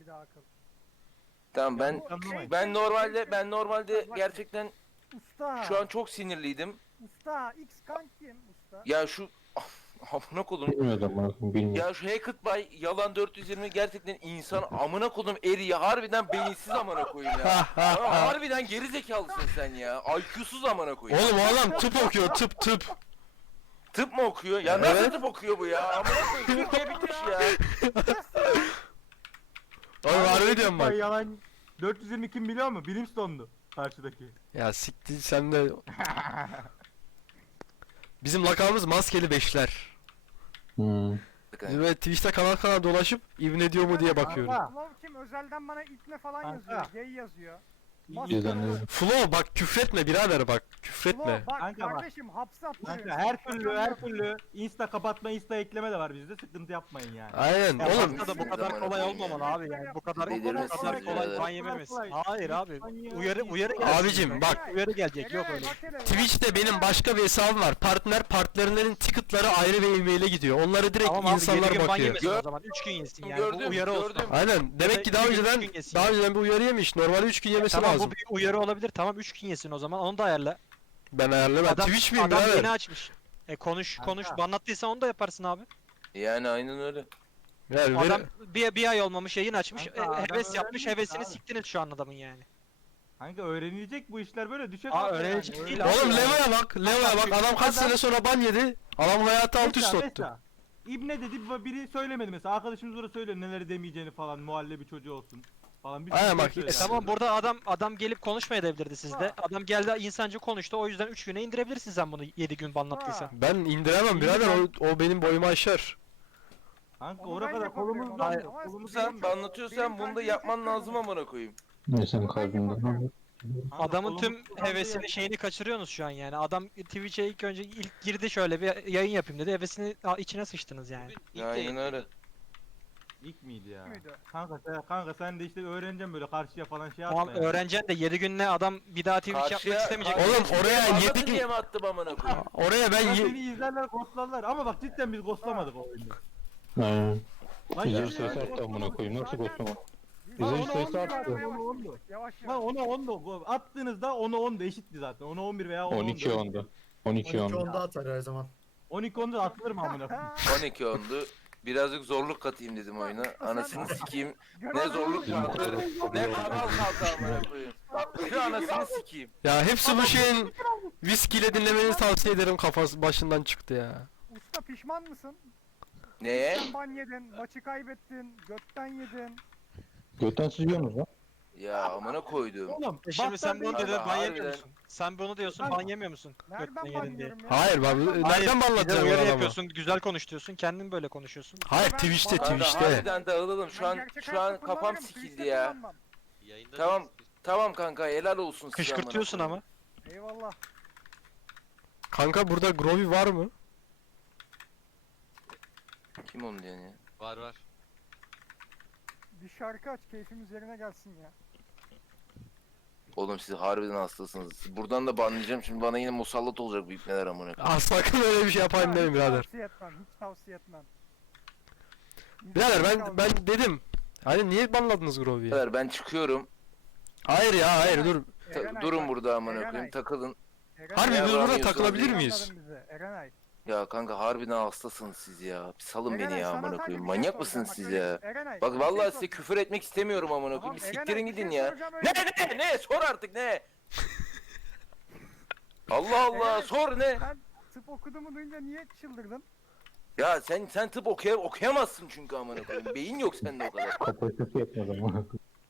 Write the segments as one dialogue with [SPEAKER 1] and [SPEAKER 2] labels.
[SPEAKER 1] bir daha akıl.
[SPEAKER 2] Tamam ben normalde
[SPEAKER 1] Bak.
[SPEAKER 2] gerçekten
[SPEAKER 1] Usta.
[SPEAKER 2] şu an çok sinirliydim.
[SPEAKER 1] Usta. X kank kim? Usta.
[SPEAKER 2] Ya şu amına kodum.
[SPEAKER 3] Bilmiyordum bunu, bilmiyorum.
[SPEAKER 2] Ya şu Hackett Bay yalan 420 gerçekten insan amına kodum eriği harbiden beyinsiz amına koyayım ya. Ya harbiden geri zekalısın sen ya. IQ'suz amına koyayım.
[SPEAKER 4] Oğlum o adam tıp okuyor, tıp.
[SPEAKER 2] Tıp mı okuyor? Ya nasıl
[SPEAKER 4] Evet.
[SPEAKER 2] tıp okuyor bu ya? Amına koyayım Türkiye bitmiş ya.
[SPEAKER 4] Oğlum harbi diyorum bak.
[SPEAKER 5] Yalan 420 kim biliyor musun? Brimstone'du karşıdaki.
[SPEAKER 4] Ya siktir sen de. Bizim lakabımız maskeli beşler.
[SPEAKER 3] Hmm.
[SPEAKER 4] Biz böyle Twitch'te kanal dolaşıp ibne diyor mu diye bakıyorum.
[SPEAKER 5] Kanka.
[SPEAKER 1] Flow kim? Özelden bana itme falan
[SPEAKER 5] Kanka.
[SPEAKER 1] yazıyor. Gay yazıyor.
[SPEAKER 3] Bizden de.
[SPEAKER 4] Flow bak küfretme birader bak küfretme.
[SPEAKER 1] Flow bak
[SPEAKER 5] Kanka bak.
[SPEAKER 1] kardeşim hapse attırıyorsun.
[SPEAKER 5] Kanka her türlü Insta kapatma, Insta ekleme de var bizde. Sıkıntı yapmayın yani.
[SPEAKER 4] Aynen
[SPEAKER 6] Ya
[SPEAKER 4] oğlum.
[SPEAKER 6] Insta da bu kadar kolay olmamalı abi yani. Bu kadar
[SPEAKER 2] Delirmesiniz
[SPEAKER 6] kolay
[SPEAKER 2] ya.
[SPEAKER 6] ban yememez.
[SPEAKER 5] Kolay.
[SPEAKER 6] Hayır abi.
[SPEAKER 5] Manyak.
[SPEAKER 6] Uyarı gelecek.
[SPEAKER 4] Abicim bak
[SPEAKER 6] Uyarı gelecek yok öyle.
[SPEAKER 4] Twitch'te benim başka bir hesabım var. Partnerlerin ticketları ayrı bir e-mail'e gidiyor. Onları direkt
[SPEAKER 6] Tamam abi 7
[SPEAKER 4] insanlar
[SPEAKER 6] gün ban
[SPEAKER 4] bakıyor.
[SPEAKER 6] yemesin o zaman. 3 gün yesin yani. Bu uyarı olsun.
[SPEAKER 4] Aynen. Demek ki daha
[SPEAKER 6] iki gün,
[SPEAKER 4] önceden
[SPEAKER 6] üç gün yesin
[SPEAKER 4] daha
[SPEAKER 6] yani.
[SPEAKER 4] önceden bir uyarı yemiş. Normalde 3 gün yemesi
[SPEAKER 6] Tamam
[SPEAKER 4] lazım.
[SPEAKER 6] bu bir uyarı olabilir. Tamam 3 gün yesin o zaman. Onu da ayarla.
[SPEAKER 4] Ben ayarlamam.
[SPEAKER 6] Adam,
[SPEAKER 4] Twitch miyim
[SPEAKER 6] adam
[SPEAKER 4] birader?
[SPEAKER 6] yeni açmış. Konuş.
[SPEAKER 5] Kanka.
[SPEAKER 6] Anlattıysan onu da yaparsın abi.
[SPEAKER 2] Yani aynen öyle.
[SPEAKER 4] Yani
[SPEAKER 6] Adam bir ay olmamış yayın açmış.
[SPEAKER 5] Kanka, adam
[SPEAKER 6] Heves yapmış.
[SPEAKER 5] öğrenmiş
[SPEAKER 6] Hevesini
[SPEAKER 5] abi.
[SPEAKER 6] siktiniz şu an adamın yani.
[SPEAKER 5] Kanka öğrenilecek bu işler böyle düşe
[SPEAKER 6] Aa,
[SPEAKER 5] kalka
[SPEAKER 6] öğrenecek
[SPEAKER 5] yani.
[SPEAKER 6] değil
[SPEAKER 5] Öyle-
[SPEAKER 6] abi.
[SPEAKER 4] Oğlum Levo'ya bak. Levo'ya bak. Adam kaç sene sonra ban yedi. Adam hayatı alt üst
[SPEAKER 5] Mesela,
[SPEAKER 4] tuttu.
[SPEAKER 5] mesela, İbne dedi biri söylemedi mesela arkadaşımız burada söylüyor neleri demeyeceğini falan muhallebi çocuğu olsun falan bir
[SPEAKER 4] Aynen
[SPEAKER 5] sürü
[SPEAKER 4] bak,
[SPEAKER 5] şey söylüyor.
[SPEAKER 6] Tamam burada adam gelip konuşmayabilirdi sizde. Adam geldi insancı konuştu. O yüzden 3 güne indirebilirsin sen bunu 7 gün banlattıysan.
[SPEAKER 4] Ben indiremem birader. O benim boyumu aşar.
[SPEAKER 5] Kanka
[SPEAKER 1] Onu
[SPEAKER 5] oraya
[SPEAKER 1] ben
[SPEAKER 5] kadar
[SPEAKER 1] yapabilirim
[SPEAKER 5] kolumuzdan
[SPEAKER 1] ama-
[SPEAKER 5] da
[SPEAKER 1] ama
[SPEAKER 5] kolumuzdan
[SPEAKER 2] Sen anlatıyorsan bunu da yapman lazım amına koyayım.
[SPEAKER 3] Ne senin kalbinde?
[SPEAKER 6] Adamın tüm hevesini şeyini kaçırıyorsunuz şu an yani. Adam Twitch'e ilk girdi şöyle bir yayın yapayım dedi. Hevesini içine sıçtınız yani.
[SPEAKER 2] Aynen öyle.
[SPEAKER 5] İlk miydi ya?
[SPEAKER 1] Miydi?
[SPEAKER 5] Kanka sen de işte öğreneceksin böyle karşıya falan şey
[SPEAKER 6] Tamam
[SPEAKER 5] atma ya.
[SPEAKER 6] öğreneceksin de 7 günde adam bir daha Twitch yapmak istemeyecek.
[SPEAKER 4] Oğlum, oraya
[SPEAKER 2] Anlatın
[SPEAKER 4] yedi gün-
[SPEAKER 2] diye mi attım amına koyayım?
[SPEAKER 4] Oraya ben
[SPEAKER 5] Ya
[SPEAKER 4] ye-
[SPEAKER 5] seni izlerler ghostlarlar ama bak cidden biz ghostlamadık o oyunda.
[SPEAKER 3] Aynen.
[SPEAKER 5] Lan
[SPEAKER 3] İzleyici
[SPEAKER 5] ya-
[SPEAKER 3] sayısı arttı amına koyayım. Nasıl ghostlama?
[SPEAKER 1] Lan
[SPEAKER 3] İzleyici sayısı arttı.
[SPEAKER 1] Yavaş
[SPEAKER 5] Lan
[SPEAKER 1] yavaş.
[SPEAKER 5] ona 10'du. Attığınızda ona 10'du eşitti zaten. Ona 11 veya 10
[SPEAKER 3] 12 onda. 12 onda.
[SPEAKER 7] onda atar her zaman.
[SPEAKER 5] 12 10'da atılır mı amına koyayım?
[SPEAKER 2] 12 oldu. Birazcık zorluk katayım dedim oyuna. Anasını sikeyim. Ne zorluk
[SPEAKER 3] Bizim
[SPEAKER 2] kaldı.
[SPEAKER 3] kadar
[SPEAKER 2] Ne kanal kaldı amına koyayım. Şu anasını sikeyim.
[SPEAKER 4] Ya hepsi bu şeyin viskiyle dinlemenizi tavsiye ederim, kafası başından çıktı ya.
[SPEAKER 1] Usta pişman mısın?
[SPEAKER 2] Neye?
[SPEAKER 1] Sen ban yedin, maçı kaybettin, götten yedin.
[SPEAKER 3] Gökten sızıyorsunuz lan.
[SPEAKER 2] Ya amına koydum.
[SPEAKER 5] Oğlum
[SPEAKER 6] Şimdi sen bunu
[SPEAKER 5] baktan
[SPEAKER 6] dedin ban
[SPEAKER 2] Harbiden.
[SPEAKER 6] yemiyor musun? Sen bunu diyorsun
[SPEAKER 5] Kanka.
[SPEAKER 6] ban yemiyor musun?
[SPEAKER 1] Nereden
[SPEAKER 6] Götten
[SPEAKER 1] ban
[SPEAKER 6] yedin diye.
[SPEAKER 1] yiyorum ya?
[SPEAKER 4] Hayır bak
[SPEAKER 6] Hayır,
[SPEAKER 4] nereden
[SPEAKER 6] bir de
[SPEAKER 4] banlatacağım
[SPEAKER 6] uyarı
[SPEAKER 4] adamı?
[SPEAKER 6] yapıyorsun, güzel konuş diyorsun, kendin böyle konuşuyorsun.
[SPEAKER 4] Hayır
[SPEAKER 1] Ben-
[SPEAKER 4] Twitch'te
[SPEAKER 2] Kanka
[SPEAKER 4] Twitch'te.
[SPEAKER 2] harbiden dağılalım. Şu an kafam sikildi ya. Tamam. Tamam kanka helal olsun size amına
[SPEAKER 6] Kışkırtıyorsun
[SPEAKER 2] koyayım.
[SPEAKER 6] ama.
[SPEAKER 1] Eyvallah.
[SPEAKER 4] Kanka burada Groovy var mı?
[SPEAKER 2] Kim onu diyen ya?
[SPEAKER 8] Var.
[SPEAKER 1] Bir şarkı aç, keyfimiz yerine gelsin ya.
[SPEAKER 2] Oğlum siz harbiden hastasınız. Buradan da banlayacağım şimdi bana yine musallat olacak bu ipneler amına koyayım.
[SPEAKER 4] Ah sakın öyle bir şey yapayım
[SPEAKER 1] Ha,
[SPEAKER 4] demeyin
[SPEAKER 1] hiç
[SPEAKER 4] birader.
[SPEAKER 1] Tavsiye etmem, hiç tavsiye etmem.
[SPEAKER 4] Birader ben dedim. Hani niye banladınız Groovy'yi?
[SPEAKER 2] Beyler ben çıkıyorum.
[SPEAKER 4] Hayır ya hayır dur.
[SPEAKER 2] Durun burada amına
[SPEAKER 1] Erenay.
[SPEAKER 2] koyayım takılın.
[SPEAKER 4] Harbi
[SPEAKER 2] Ya
[SPEAKER 4] biz
[SPEAKER 2] ben
[SPEAKER 4] burada
[SPEAKER 2] yiyorsun
[SPEAKER 4] takılabilir
[SPEAKER 2] diye.
[SPEAKER 4] miyiz?
[SPEAKER 1] Erenay.
[SPEAKER 2] Ya kanka harbiden hastasınız siz ya. Bir salın beni
[SPEAKER 1] Erenay,
[SPEAKER 2] ya
[SPEAKER 1] sana
[SPEAKER 2] amına
[SPEAKER 1] sadece
[SPEAKER 2] koyayım.
[SPEAKER 1] bir şey
[SPEAKER 2] Manyak
[SPEAKER 1] soracağım,
[SPEAKER 2] mısınız
[SPEAKER 1] bak
[SPEAKER 2] siz
[SPEAKER 1] öyle-
[SPEAKER 2] ya?
[SPEAKER 1] Erenay,
[SPEAKER 2] Bak
[SPEAKER 1] bir
[SPEAKER 2] vallahi
[SPEAKER 1] şey
[SPEAKER 2] size
[SPEAKER 1] sor-
[SPEAKER 2] küfür etmek istemiyorum amına
[SPEAKER 1] Tamam,
[SPEAKER 2] koyayım. Bir
[SPEAKER 1] Erenay,
[SPEAKER 2] siktirin
[SPEAKER 1] bir
[SPEAKER 2] gidin
[SPEAKER 1] şey
[SPEAKER 2] ya.
[SPEAKER 1] soracağım, öyle
[SPEAKER 2] Ne sor artık ne? Allah Allah
[SPEAKER 1] Erenay,
[SPEAKER 2] sor ne?
[SPEAKER 1] Sen tıp okuduğumu duyunca niye çıldırdın?
[SPEAKER 2] Ya sen tıp okuyamazsın çünkü amına koyayım. Beyin yok sende o kadar.
[SPEAKER 3] Kapasitesi yetmez amına koyayım.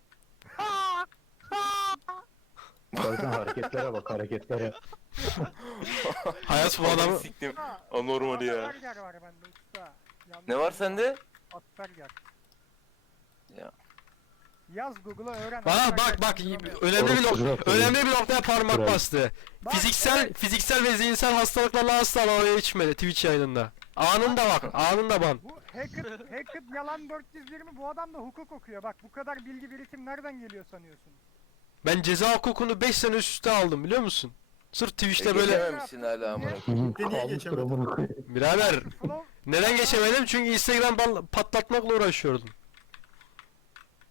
[SPEAKER 3] Baksana hareketlere bak hareketlere.
[SPEAKER 4] Hayat bu adamı.
[SPEAKER 2] Siktim.
[SPEAKER 1] Ha,
[SPEAKER 2] Anormal ya.
[SPEAKER 1] Asperger var bende usta. Yanlış
[SPEAKER 2] Ne var
[SPEAKER 1] anlama.
[SPEAKER 2] sende?
[SPEAKER 1] Asperger.
[SPEAKER 2] Ya.
[SPEAKER 1] Yaz Google'a öğren.
[SPEAKER 4] Bak
[SPEAKER 1] Asperger
[SPEAKER 4] bak
[SPEAKER 1] sendromu.
[SPEAKER 4] önemli bir noktaya parmak
[SPEAKER 3] Kral.
[SPEAKER 4] bastı.
[SPEAKER 1] Bak,
[SPEAKER 4] Fiziksel ve zihinsel hastalıklarla asla dalga geçmedi Twitch yayınında. Anında bak, anında ban.
[SPEAKER 1] Bu Hackett yalan 420 bu adam da hukuk okuyor. Bak bu kadar bilgi birikim nereden geliyor sanıyorsun?
[SPEAKER 4] Ben ceza hukukunu 5 sene üst üste aldım biliyor musun? Sırf Twitch'te böyle.
[SPEAKER 2] Geçememişsin hala amına koyayım.
[SPEAKER 7] Niye
[SPEAKER 3] Kalmış
[SPEAKER 7] geçemedin?
[SPEAKER 3] amına koyayım.
[SPEAKER 4] Birader
[SPEAKER 1] Flow
[SPEAKER 4] neden geçemedim? Çünkü Instagram patlatmakla uğraşıyordum.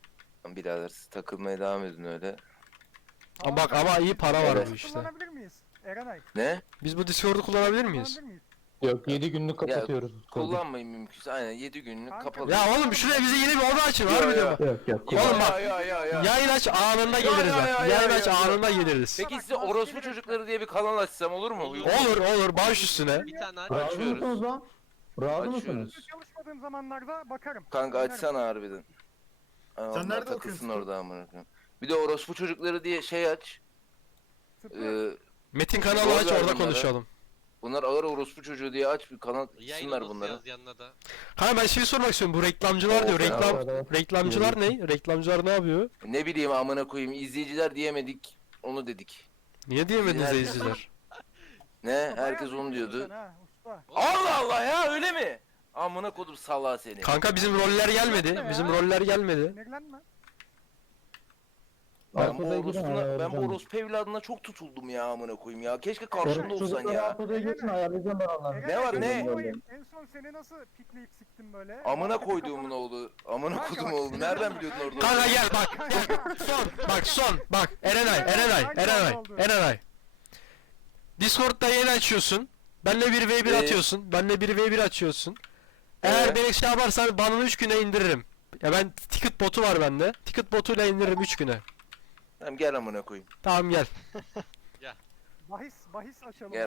[SPEAKER 2] Lan birader siz takılmaya devam edin öyle.
[SPEAKER 4] Ama bak ama iyi para var
[SPEAKER 2] Evet.
[SPEAKER 4] bu işte.
[SPEAKER 1] Kullanabilir miyiz? Erenay.
[SPEAKER 2] Ne?
[SPEAKER 4] Biz bu Discord'u kullanabilir miyiz?
[SPEAKER 1] Kullanabilir miyiz?
[SPEAKER 3] Yok 7 günlük kapatıyoruz.
[SPEAKER 2] Kullanmayın mümkünse. Aynen 7 günlük
[SPEAKER 1] Kanka,
[SPEAKER 2] kapalı.
[SPEAKER 4] Ya oğlum şuraya bize yeni bir oda açın
[SPEAKER 2] Ya,
[SPEAKER 4] harbiden
[SPEAKER 2] ya.
[SPEAKER 4] bak.
[SPEAKER 3] Yok yok.
[SPEAKER 4] Oğlum bak,
[SPEAKER 2] ya.
[SPEAKER 4] Yayın aç anında geliriz
[SPEAKER 2] ya,
[SPEAKER 4] bak.
[SPEAKER 2] ya,
[SPEAKER 4] Yayın
[SPEAKER 2] ya,
[SPEAKER 4] aç
[SPEAKER 2] ya.
[SPEAKER 4] anında geliriz.
[SPEAKER 2] Peki size orospu çocukları diye bir kanal açsam olur mu?
[SPEAKER 7] Olur.
[SPEAKER 4] Olur baş üstüne.
[SPEAKER 7] Bir tane aç.
[SPEAKER 3] Razı
[SPEAKER 2] Açıyoruz.
[SPEAKER 3] mısınız lan? Razı mısınız?
[SPEAKER 2] Açıyoruz.
[SPEAKER 1] Çalışmadığım zamanlarda bakarım.
[SPEAKER 2] Kanka
[SPEAKER 1] Oynarım.
[SPEAKER 2] açsana harbiden. Onlar
[SPEAKER 8] nerede
[SPEAKER 2] takılsın
[SPEAKER 8] okuyorsun?
[SPEAKER 2] orada amına koyayım. Bir de orospu çocukları diye şey aç.
[SPEAKER 1] Tıpkı
[SPEAKER 2] Ee,
[SPEAKER 4] Metin kanalı aç
[SPEAKER 2] Rol ver
[SPEAKER 4] orada
[SPEAKER 2] bunlara.
[SPEAKER 4] konuşalım.
[SPEAKER 2] bunlar ağır orospu çocuğu diye aç bir kanal
[SPEAKER 7] Yayın
[SPEAKER 2] içsinler
[SPEAKER 7] odası
[SPEAKER 2] bunları.
[SPEAKER 7] yaz yanına da.
[SPEAKER 4] Kanka ben şey sormak istiyorum. Bu reklamcılar diyor.
[SPEAKER 2] Of ya.
[SPEAKER 4] Reklamcılar ne? Reklamcılar ne yapıyor?
[SPEAKER 2] Ne bileyim amına koyayım izleyiciler diyemedik onu dedik.
[SPEAKER 4] Niye diyemediniz
[SPEAKER 2] Nerede?
[SPEAKER 4] izleyiciler?
[SPEAKER 2] Ne?
[SPEAKER 1] bayağı
[SPEAKER 2] Herkes onu
[SPEAKER 1] bilmiyorsun
[SPEAKER 2] diyordu.
[SPEAKER 1] sen ha, usta.
[SPEAKER 2] Allah Allah ya öyle mi? Amına kodum salağı seni.
[SPEAKER 4] Kanka bizim roller gelmedi. Bizim roller gelmedi.
[SPEAKER 1] Sinirlenme.
[SPEAKER 2] Ben bu
[SPEAKER 3] Ortada girin,
[SPEAKER 2] orospuna, ben bu
[SPEAKER 3] ayarlayacağım.
[SPEAKER 2] orospu evladına çok tutuldum ya amına koyayım ya. Keşke karşımda
[SPEAKER 1] Orospu
[SPEAKER 2] olsan
[SPEAKER 3] Çocukları
[SPEAKER 2] ya.
[SPEAKER 3] ortada geçin ayarlayacağım ben onları.
[SPEAKER 1] Erenay,
[SPEAKER 2] Ne var,
[SPEAKER 1] ben
[SPEAKER 2] ne?
[SPEAKER 1] sorayım, en son seni nasıl pikleyip siktim böyle?
[SPEAKER 2] Amına
[SPEAKER 1] Arkada
[SPEAKER 2] koyduğumun oğlu. Amına
[SPEAKER 1] Kanka
[SPEAKER 2] kodum
[SPEAKER 1] bak,
[SPEAKER 2] oğlu. Nereden biliyordun orada?
[SPEAKER 4] Kanka gel bak. Son. Bak Erenay. Discord'da yayın açıyorsun. Benle 1v1 atıyorsun. Benle 1v1 açıyorsun. Eğer
[SPEAKER 2] Evet.
[SPEAKER 4] beni şey yaparsan banını 3 güne indiririm. Ya ben ticket botu var bende. Ticket botuyla indiririm 3 güne.
[SPEAKER 2] Tamam gel amına koyayım.
[SPEAKER 4] Tamam gel.
[SPEAKER 1] Bahis açalım.
[SPEAKER 2] Gel.